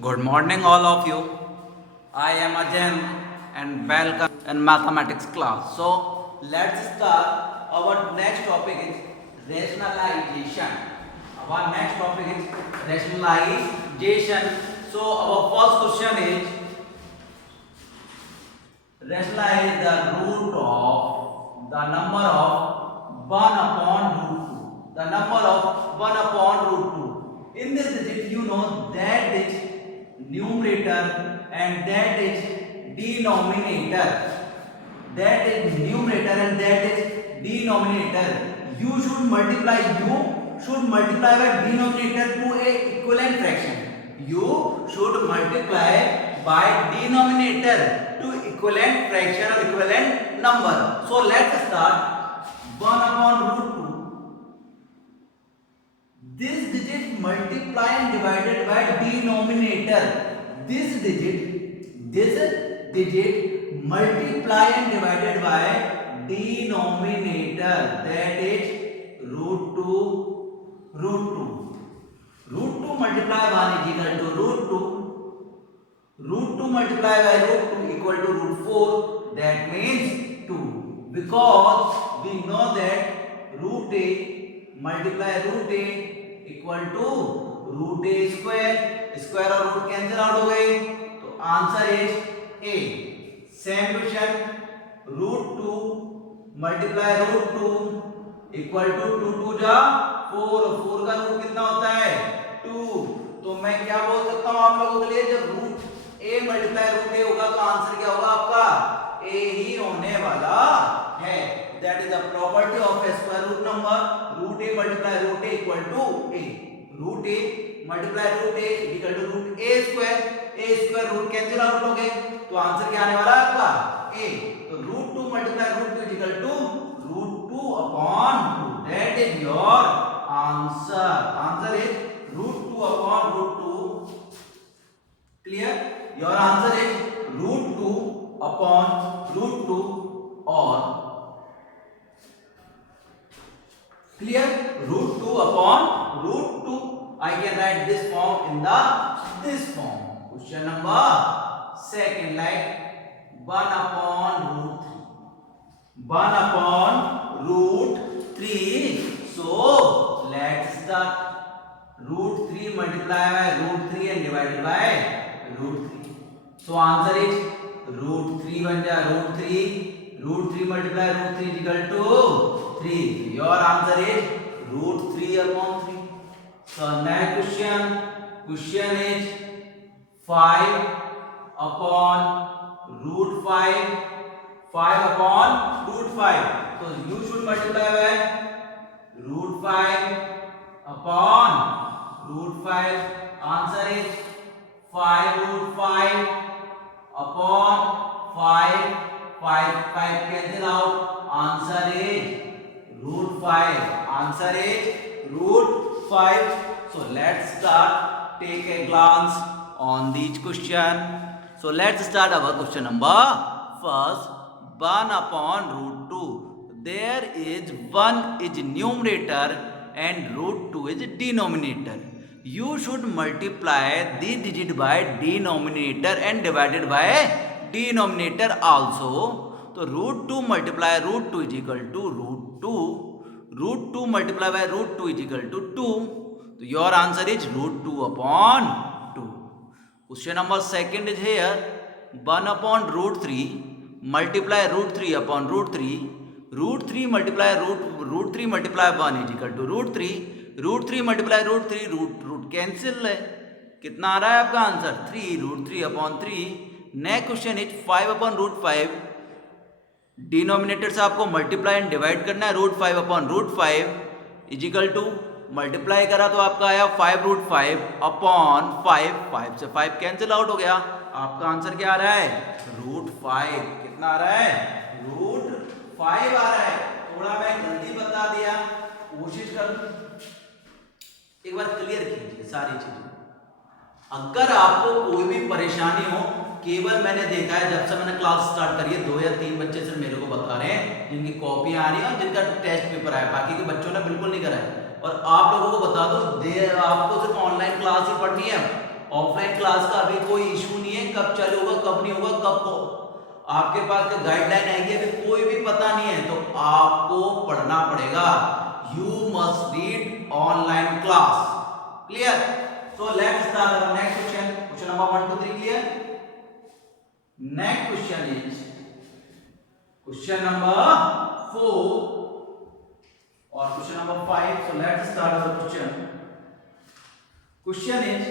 Good morning, all of you. I am Ajan and welcome in mathematics class. So let's start. Our next topic is rationalization. Our next topic is rationalization. So our first question is rationalize the root of the number of 1 upon root 2. The number of 1 upon root 2. In this digit, you know that is numerator and that is denominator. That is numerator and that is denominator. You should multiply by denominator to a equivalent fraction. You should multiply by denominator to equivalent fraction or equivalent number. So let's start 1 upon root 2. This digit multiply and divided by denominator. This digit multiply and divided by denominator. That is root 2. Root 2 multiply 1 is equal to root 2. Root 2 multiply by root 2 equal to root 4. That means 2. Because we know that root a multiply root a equal to root a square और root cancel out हो गए तो answer is a. Same question root 2 multiply root 2 equal to 2 जा 4 का root कितना होता है 2. तो मैं क्या बोल सकता हूं आप लोगों के लिए जब रूट ए मल्टीप्लाई रूट ए होगा तो आंसर क्या होगा आपका ए ही होने वाला है. That is the property of a square root number. Root a multiply root a equal to a. Root a multiply root a equal to root a square. A square root cancel out हो गए तो answer क्या आने वाला है आपका a. तो root 2 multiply root 2 is equal to root 2 upon 2. That is your answer. Answer is root 2 upon root 2. Clear? Your answer is root 2 upon root 2 or clear root 2 upon root 2. I can write this form in this form. Question number second, like 1 upon root 3. 1 upon root 3. So let's start. Root 3 multiply by root 3 and divided by root 3. So answer is root 3 बन जाए root 3. Root 3 multiply root 3 is equal to 3. Your answer is root 3 upon 3. So next question is 5 upon root 5. 5 upon root 5. So you should multiply by root 5 upon root 5. Answer is 5 root 5 upon 5. 5 cancel out. Answer is root 5. Answer is root 5. So let's start. Take a glance on these question. So let's start our question number first. 1 upon root 2. There is 1 is numerator and root 2 is denominator. You should multiply the digit by denominator and divided by denominator also. तो root 2 multiply root 2 is equal to root 2. Root 2 multiply by root 2 is equal to 2. So your answer is root 2 upon 2. Question number second is here. 1 upon root 3 multiply root 3 upon root 3. Root 3 multiply root 3 multiply 1 is equal to root 3. Root 3 multiply root 3 root cancel है. कितना आ रहा है आपका answer 3 root 3 upon 3. Next question is 5 upon root 5. Denominator से आपको multiply and divide करना है. Root 5 upon root 5 is equal to multiply करा तो आपका आया 5 रूट 5 अपॉन 5. 5 से 5 कैंसिल आउट हो गया. आपका आंसर क्या आ रहा है रूट 5. कितना आ रहा है रूट 5 आ रहा है. थोड़ा मैं जल्दी बता दिया, कोशिश कर एक बार क्लियर कीजिए सारी चीजें. अगर आपको कोई भी परेशानी हो, केवल मैंने देखा है जब से मैंने क्लास स्टार्ट करी है 2 या 3 बच्चे सिर्फ मेरे को बता रहे हैं जिनकी कॉपियां आ रही है और जिनका टेस्ट पेपर आया, बाकी के बच्चों ने बिल्कुल नहीं करा है. और आप लोगों को बता दो आपको सिर्फ ऑनलाइन क्लास ही पढ़नी है ऑफलाइन क्लास का अभी कोई इशू नहीं है, कब चालू होगा कब नहीं होगा, कब को आपके पास का गाइडलाइन आएगी अभी कोई भी पता नहीं है, तो आपको पढ़ना पड़ेगा। You must read online class. Clear? So let's start our next question. Question number 1 2 3 clear? Next question is question number 4 और question number 5. So let's start our question. Question is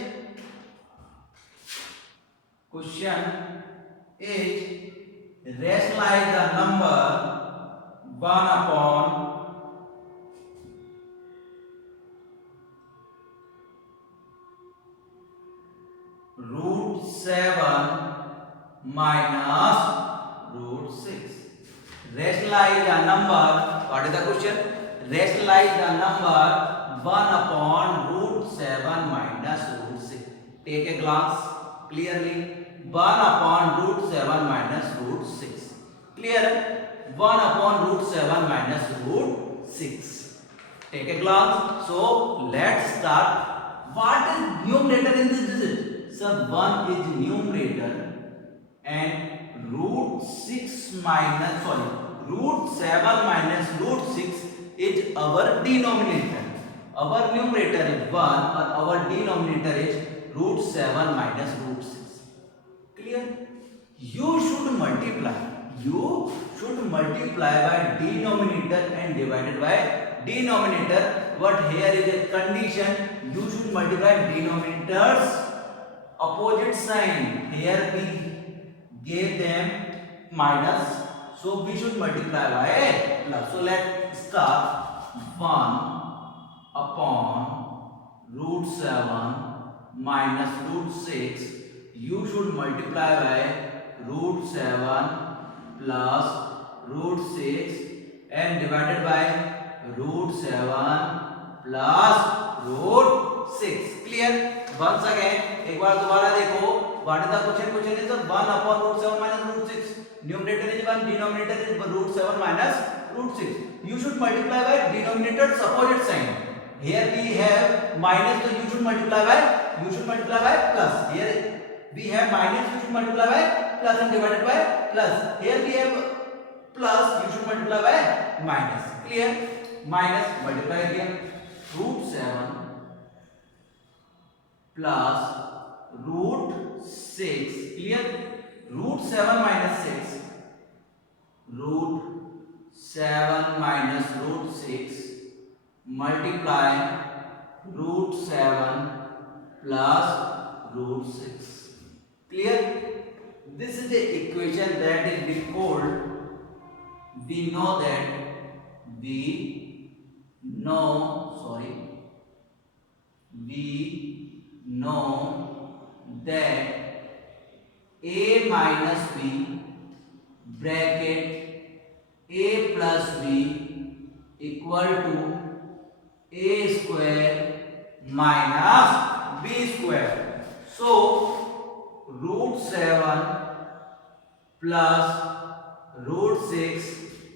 rationalize the number 1 upon root 7 minus root 6. Rationalize the number. What is the question? Rationalize the number 1 upon root 7 minus root 6. Take a glance clearly. 1 upon root 7 minus root 6. Clear? 1 upon root 7 minus root 6. Take a glance. So let's start. What is numerator in this digit? So 1 is numerator and root 7 minus root 6 is our denominator. Our numerator is 1 and our denominator is root 7 minus root 6. Clear? You should multiply by denominator and divided by denominator. But here is a condition. You should multiply denominators opposite sign. Here we gave them minus, so we should multiply by plus. So let's start. 1 upon root 7 minus root 6. You should multiply by root 7 plus root 6 and divided by root 7 plus root 6. Clear? Once again, एक बार दोबारा देखो. What is the question? Question is 1 upon root 7 minus root 6. Numerator is 1, denominator is root 7 minus root 6. You should multiply by denominator's opposite sign. Here we have minus, so you should multiply by plus. Here we have minus, you should multiply by plus and divided by plus. Here we have plus, you should multiply by minus. Clear? Minus, multiply again. Root 7 plus root 6. Clear? Root 7 minus 6. Root 7 minus root 6 multiply root 7 plus root 6. Clear? This is the equation that is being called. We know that a minus b bracket a plus b equal to a square minus b square. So root 7 plus root 6.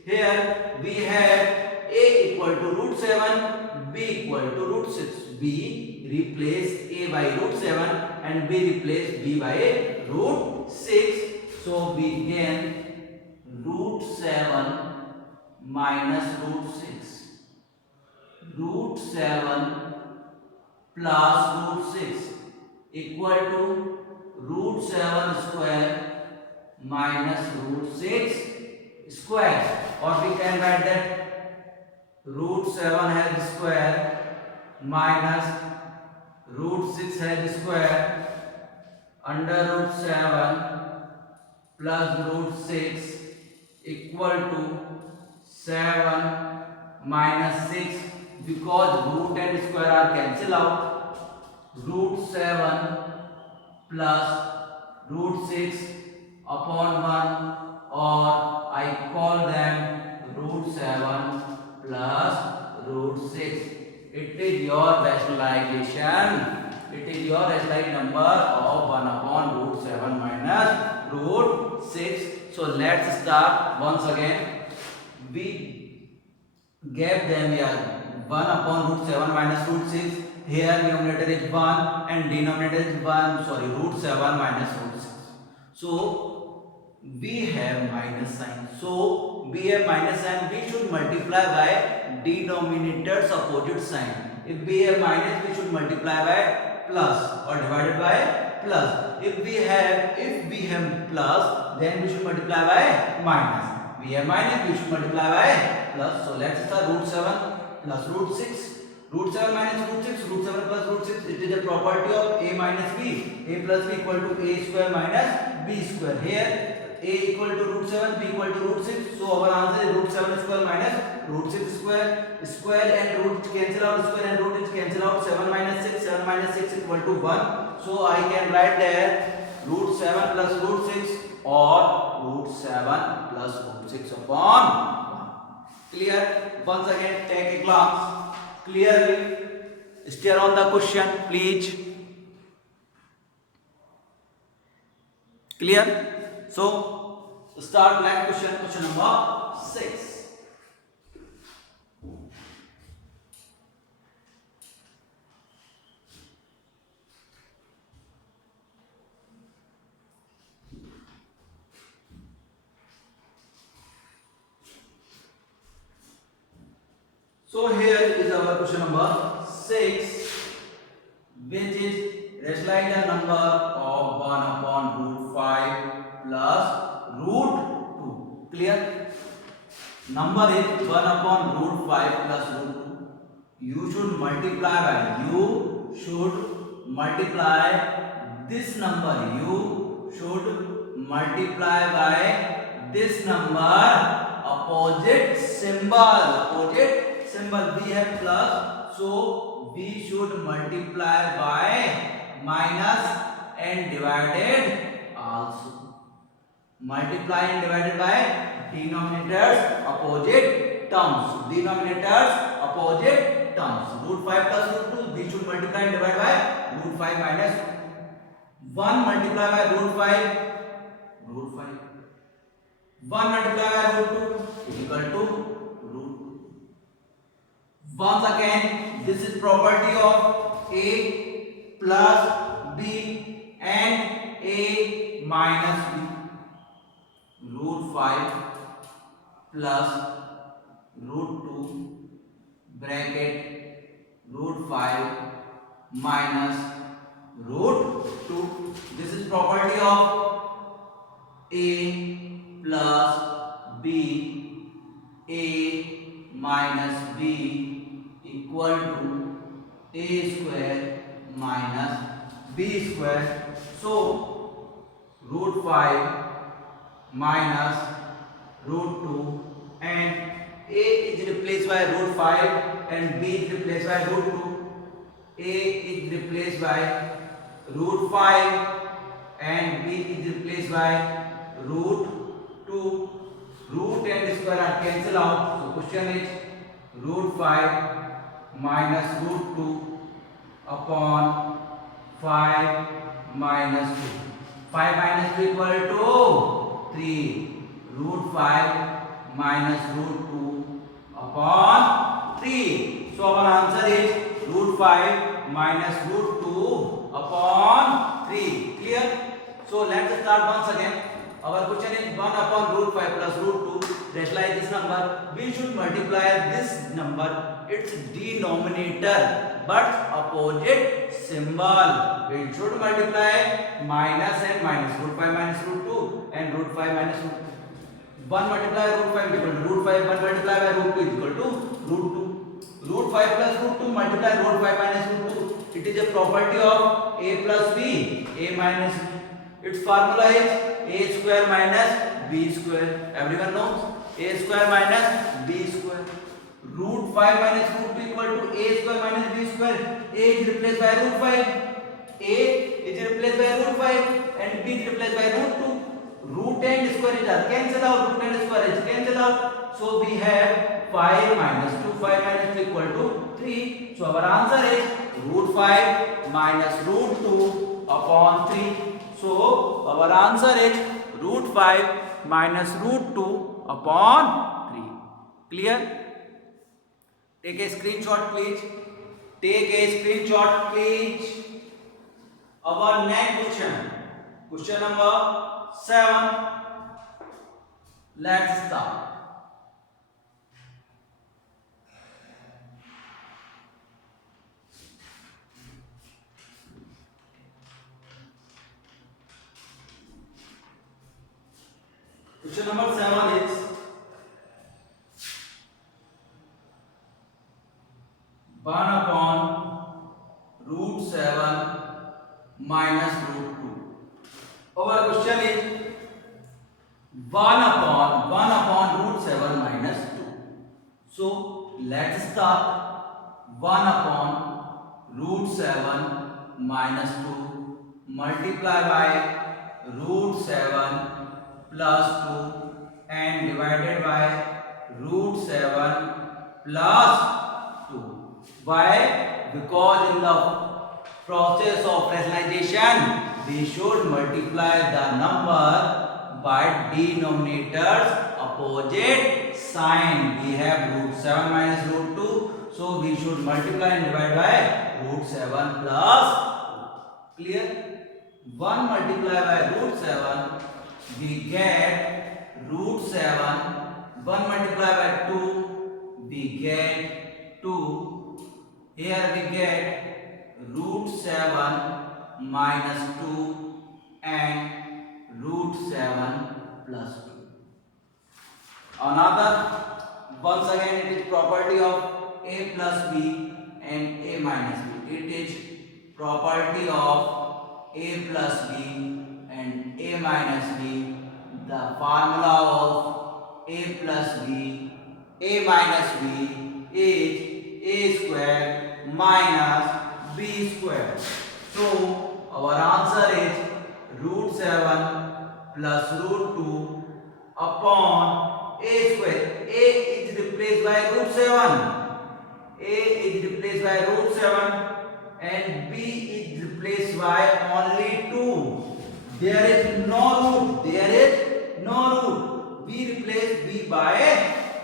Here we have a equal to root 7, b equal to root 6. b replace a by root 7 and b replace b by root 6. So we gain root 7 minus root 6. Root 7 plus root 6 equal to root 7 square minus root 6 square. Or we can write that root 7 has square minus root 6 has square under root 7 plus root 6 equal to 7 minus 6, because root and square are cancel out. Root 7 plus root 6 upon 1, or I call them root 7 plus root 6. It is your rationalization. It is your rationalized number of 1 upon root 7 minus root 6. So let's start once again. We gave them here 1 upon root 7 minus root 6. here numerator is 1 and denominator is 1, sorry, root 7 minus root 6. So we have minus sign. So we have minus sign, we should multiply by denominator's opposite sign. If we have minus, we should multiply by plus or divided by plus. If we have plus, then we should multiply by minus. We have minus, we should multiply by plus. So let's start. Root 7 plus root 6. Root 7 minus root 6, root 7 plus root 6, it is a property of a minus b. A plus b equal to a square minus b square. Here a equal to root 7, b equal to root 6. So our answer is root 7 square minus root 6 square. Square and root cancel out, square and root is cancel out. 7 minus 6, 7 minus 6 equal to 1. So I can write there root 7 plus root 6 or root 7 plus root 6 upon 1. Clear? Once again take a glance. Clearly, stare on the question, please. Clear? So, start blank question, question number 6. So here is our question number 6, which is rationalize the number of 1 upon root 5 plus root 2. Clear? Number is 1 upon root 5 plus root 2. You should multiply this number. You should multiply by this number opposite symbol. We have plus, so we should multiply by minus and divided also. Multiply and divided by denominators opposite terms. Root 5 plus root 2, we should multiply and divide by root 5 minus 1 multiply by root 5. 1 multiply by root 2 is equal to. Once again, this is property of a plus b and a minus b. Root 5 plus root 2 bracket root 5 minus root 2. This is property of a plus b, a minus b equal to a square minus b square. So root 5 minus root 2 and a is replaced by root 5 and b is replaced by root 2. A is replaced by root 5 and b is replaced by root 2. Root and square are cancelled out. So question is root 5 minus root 2 upon 5 minus 2. 5 minus 2 equal to 3. Root 5 minus root 2 upon 3. So our answer is root 5 minus root 2 upon 3. Clear? So let's start once again. Our question is 1 upon root 5 plus root 2. Rationalize this number. We should multiply this number. Its denominator but opposite symbol. We should multiply minus and minus. Root 5 minus root 2 and root 5 minus root 2. 1 multiply root 5 is equal to root 5. 1 multiply by root 2 is equal to root 2. Root 5 plus root 2 multiply root 5 minus root 2. It is a property of a plus b, a minus b. Its formula is a square minus b square. Everyone knows a square minus b square. Root 5 minus root 2 equal to a square minus b square. A is replaced by root 5. A is replaced by root 5 and b is replaced by root 2. Root and square is cancelled out. Root and square is cancelled out. So we have 5 minus 2. 5 minus 2 equal to 3. So our answer is root 5 minus root 2 upon 3. So our answer is root 5 minus root 2 upon 3. Clear? Take a screenshot please. Take a screenshot, please. Our next question number 7. Let's start. Question number 7 is 1 upon root 7 minus root 2. Our question is 1 upon root 7 minus 2. So let's start. 1 upon root 7 minus 2 multiply by root 7 plus 2 and divided by root 7 plus 2. Why? Because in the process of rationalization we should multiply the number by denominator's opposite sign. We have root 7 minus root 2, so we should multiply and divide by root 7 plus 2. Clear? 1 multiplied by root 7, we get root 7. 1 multiplied by 2, we get 2. Here we get root 7 minus 2 and root 7 plus 2. Another, once again it is property of a plus b and a minus b. It is property of a plus b and a minus b. The formula of a plus b, a minus b is a square minus b square. So our answer is root 7 plus root 2 upon a square. A is replaced by root 7. A is replaced by root 7 and b is replaced by only 2. There is no root. There is no root. We replace b by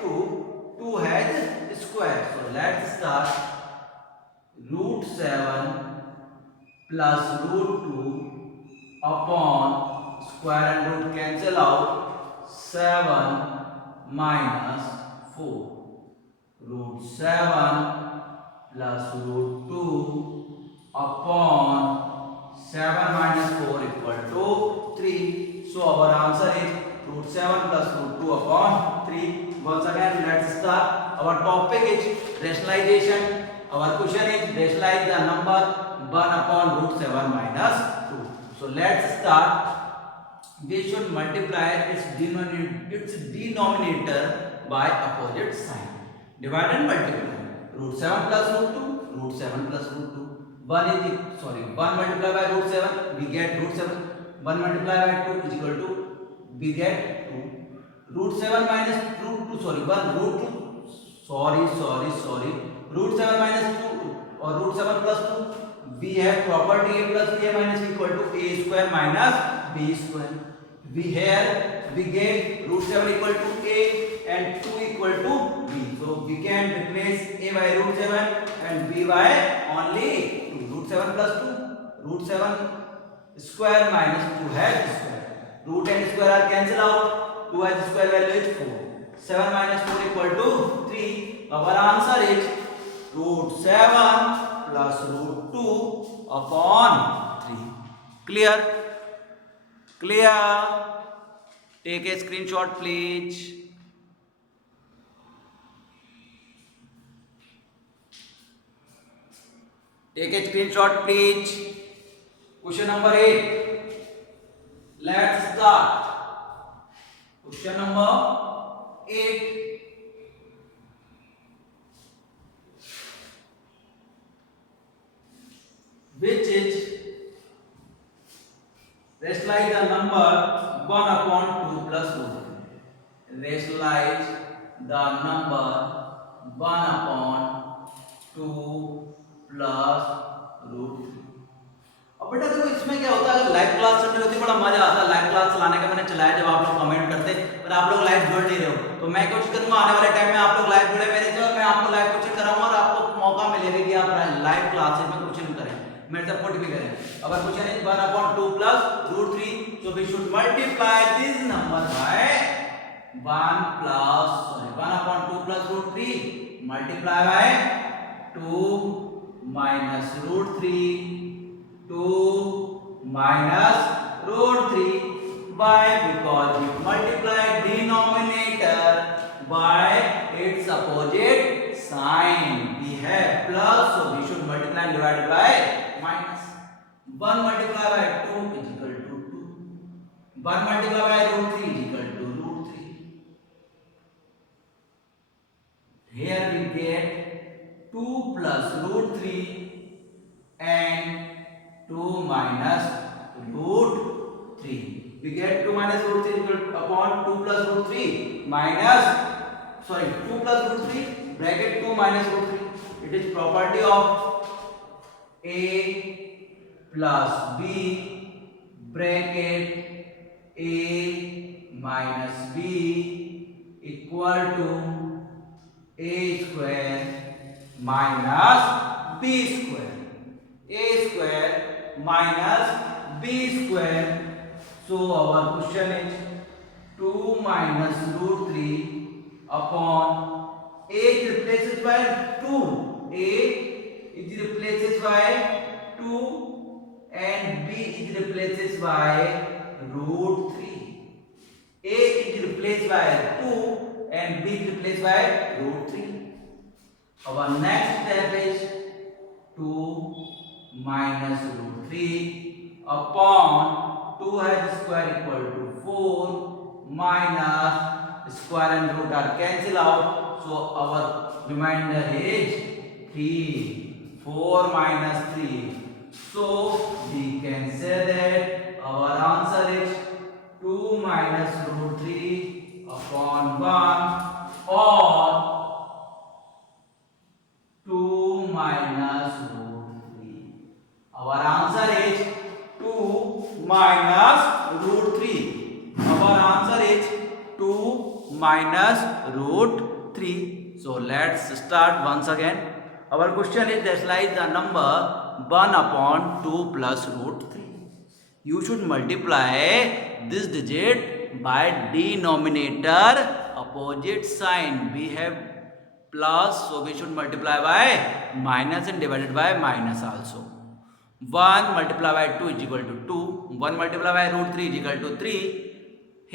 2. 2 has square. So let's start. Root 7 plus root 2 upon square and root cancel out. 7 minus 4. Root 7 plus root 2 upon 7 minus 4 equal to 3. So our answer is root 7 plus root 2 upon 3. Once again let's start. Our topic is rationalization. Our question is rationalize the number 1 upon root 7 minus 2. So let's start. We should multiply its denominator by opposite sign. Divide and multiply. Root 7 plus root 2. Root 7 plus root 2. 1 multiplied by root 7. We get root 7. 1 multiplied by 2 is equal to we get 2. Root 7 minus root 2. Sorry. 1 root 2. Sorry. Root 7 minus 2 or root 7 plus 2. We have property a plus b minus b equal to a square minus b square. We get root 7 equal to a and 2 equal to b. So we can replace a by root 7 and b by only 2. Root 7 plus 2. Root 7 square minus 2 has square. Root and square are cancelled out. 2 has square value is 4. 7 minus 4 equal to 3. Our answer is root 7 plus root 2 upon 3. Clear? Clear? Take a screenshot, please. Take a screenshot, please. Question number 8. Let's start. Question number 8. Which is rationalize the number 1 upon 2 plus root 3. Rationalize the number 1 upon 2 plus root 3. अब बेटा देखो इसमें क्या होता है, अगर live class चल रही होती बड़ा मजा आता है। लाइव क्लास चलाने का मैंने चलाया जब आप लोग कमेंट करते, पर आप लोग लाइव जुड़ नहीं रहे हो, तो मैं कोशिश करूंगा आने वाले टाइम में आप लोग लाइव जुड़े मेरे से और मैं आपको लाइव कोचिंग कराऊंगा और आपको मौका मिलेगा कि आप क्लासेस में क्वेश्चन करें, मेरे से पुट भी करें। अगर question is 1/2 plus √3, so we should multiply this number by 1/2 plus √3 multiply by 2 minus √3, 2 minus √3 by, because we multiply denominator by its opposite sign. We have plus, so we should multiply and divide by minus. 1 multiplied by 2 is equal to 2. 1 multiplied by √3 is equal to √3. Here we get 2 plus √3 and 2 minus √3. We get 2 minus √3 equal to upon 2 plus √3 minus, sorry, 2 plus √3 bracket 2 minus √3. It is property of A plus B bracket A minus B equal to A square minus B square. A square minus B square. So our question is 2 minus √3 upon A is replaced by 2. A is replaced by 2 and B is replaced by √3. A is replaced by 2 and B is replaced by √3. Our next step is 2 minus √3 upon 2 has square equal to 4 minus square and root are cancel out, so our remainder is 3. 4 minus 3, so we can say that our answer is 2 minus √3 upon 1 or 2 minus √3. Our answer is 2 minus √3. Our answer is 2 minus √3. So let's start once again. Our question is, rationalize the number 1 upon 2 plus √3. You should multiply this digit by denominator opposite sign. We have plus, so we should multiply by minus and divided by minus also. 1 multiplied by 2 is equal to 2. 1 multiplied by √3 is equal to 3.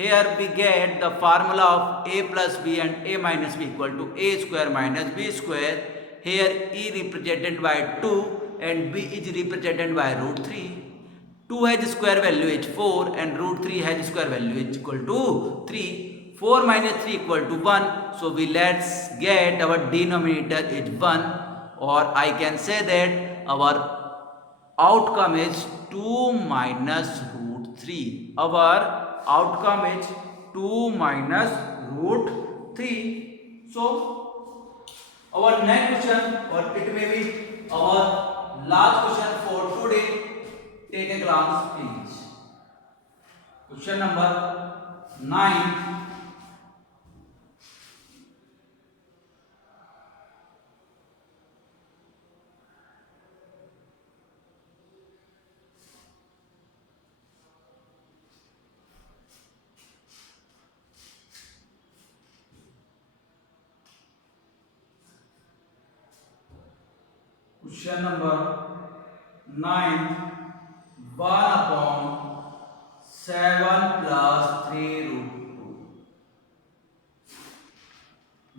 Here we get the formula of A plus B and A minus B equal to A square minus B square. Here E represented by 2 and B is represented by √3. 2 has square value is 4 and √3 has square value is equal to 3. 4 minus 3 equal to 1. So we let's get our denominator is 1, or I can say that our outcome is 2 minus √3. Our outcome is 2 minus √3. So our next question, or it may be our last question for today. Take a glance please. Question number 9. Question number 9. 1 upon 7 plus 3 √2.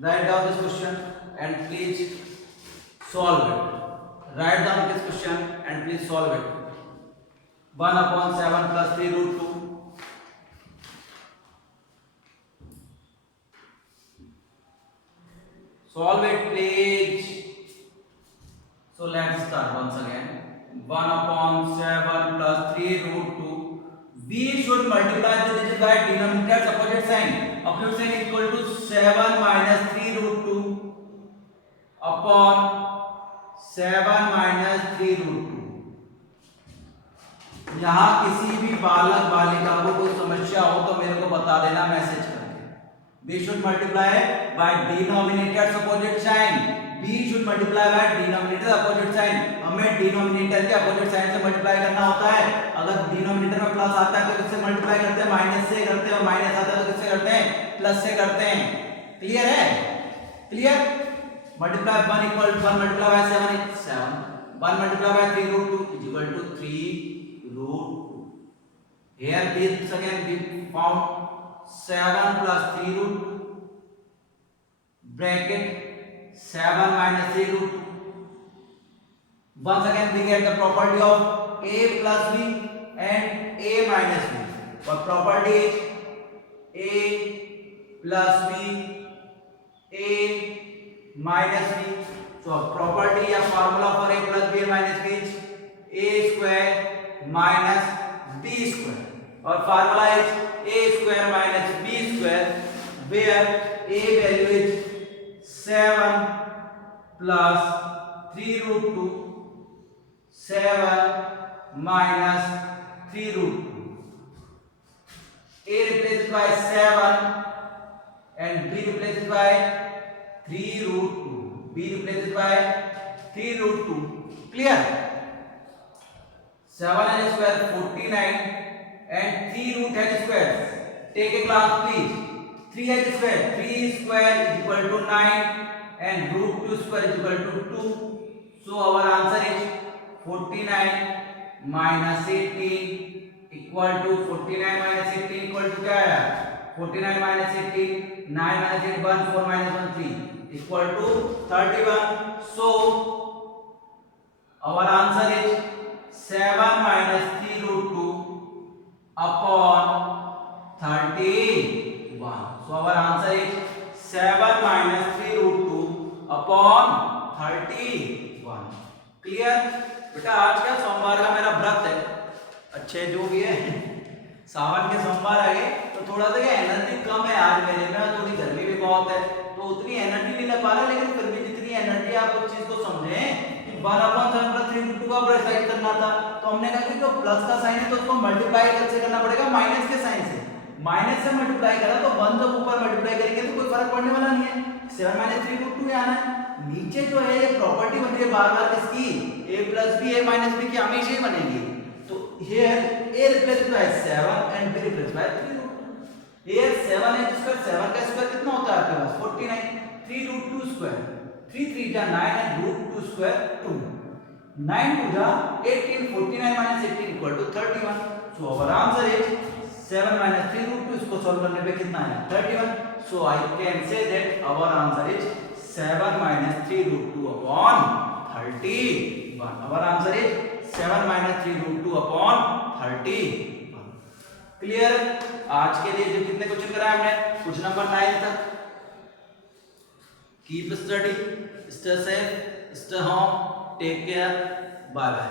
Write down this question and please solve it. Write down this question and please solve it. 1 upon 7 plus 3 √2. Solve it please. So let's start once again. 1 upon 7 plus 3 √2. We should multiply the digit by denominator's opposite sign. Opposite sign equal to 7 minus 3 √2 upon 7 minus 3 √2. यहाँ किसी भी बालक बालिका को कोई समस्या हो तो मेरे को बता देना मैसेज करके. We should multiply by denominator's opposite sign. b should multiply by denominator opposite sign। हमें डिनोमिनेटर के अपोजिट साइन से मल्टीप्लाई करना होता है। अगर डिनोमिनेटर में प्लस आता है तो किससे मल्टीप्लाई करते हैं, माइनस से करते हैं, और माइनस आता है तो किससे करते हैं, प्लस से करते हैं। क्लियर है, clear. Multiply 1 equal 1 multiply by 7 is 7, 1 multiply by 3 root 2 is equal to 3 root 2। here this again we found 7 plus 3 root 2 bracket 7 minus 3 root 2। once again we get the property of a plus b and a minus b। what property is a plus b a minus b। so property या formula for a plus b and minus b is a square minus b square, और formula is a square minus b square where a value is 7 plus 3 root 2, 7 minus 3 root 2। a replaced by 7 and b replaced by 3 root 2, b replaced by 3 root 2। clear। 7 and square 49 and 3 root h square। take a class please। 3h square, 3 square is equal to 9 and root 2 square is equal to 2। so our answer is 49 minus 18 equal to 49 minus 18 equal to क्या है, 49 minus 18 9 minus 8 1 4 minus 1 3 equal to 31। so our answer is 7 minus 3 root 2 upon 31। so our answer is 7 minus 3 root 2 upon 31। clear। बेटा आज क्या सोमवार का मेरा व्रत है, अच्छे जो भी है सावन के सोमवार आ गए तो थोड़ा सा एनर्जी कम है आज मेरे में, थोड़ी गर्मी भी बहुत है तो उतनी एनर्जी नहीं ले पा रहा, लेकिन फिर भी जितनी एनर्जी आप उस चीज को समझें कि 1/7 का ब्रैकेट करना था तो हमने कहा कि जो प्लस का साइन है तो उसको मल्टीप्लाई कैसे करना पड़ेगा, माइनस के साइन से। माइनस से मल्टीप्लाई करा तो 1 जब ऊपर मल्टीप्लाई करेंगे तो कोई फर्क पड़ने वाला नहीं है, 7 minus 3 root 2 ही आना है। नीचे जो है ये प्रॉपर्टी बन रही है बार-बार किसकी, a plus b a minus b की हमेशा ही बनेगी। तो here a replaced by 7 and b replaced by 3 root 2। here 7 h square, 7 का स्क्वायर कितना होता है आपके पास 49, 3 root 2 square 3 3 जा 9 and root 2 square 2, 9 2 जा 18, 49 minus 18 equal to 31। so our answer is 7 minus 3 root 2, इसको सॉल्व करने पे कितना है 31। so I can say that our answer is 7 minus 3 root 2 upon 31। our answer is 7 minus 3 root 2 upon 31। Clear. आज के लिए जो कितने क्वेश्चन कराए हमने, क्वेश्चन नंबर 9 तक। Keep study, stay safe, stay home, take care, bye bye.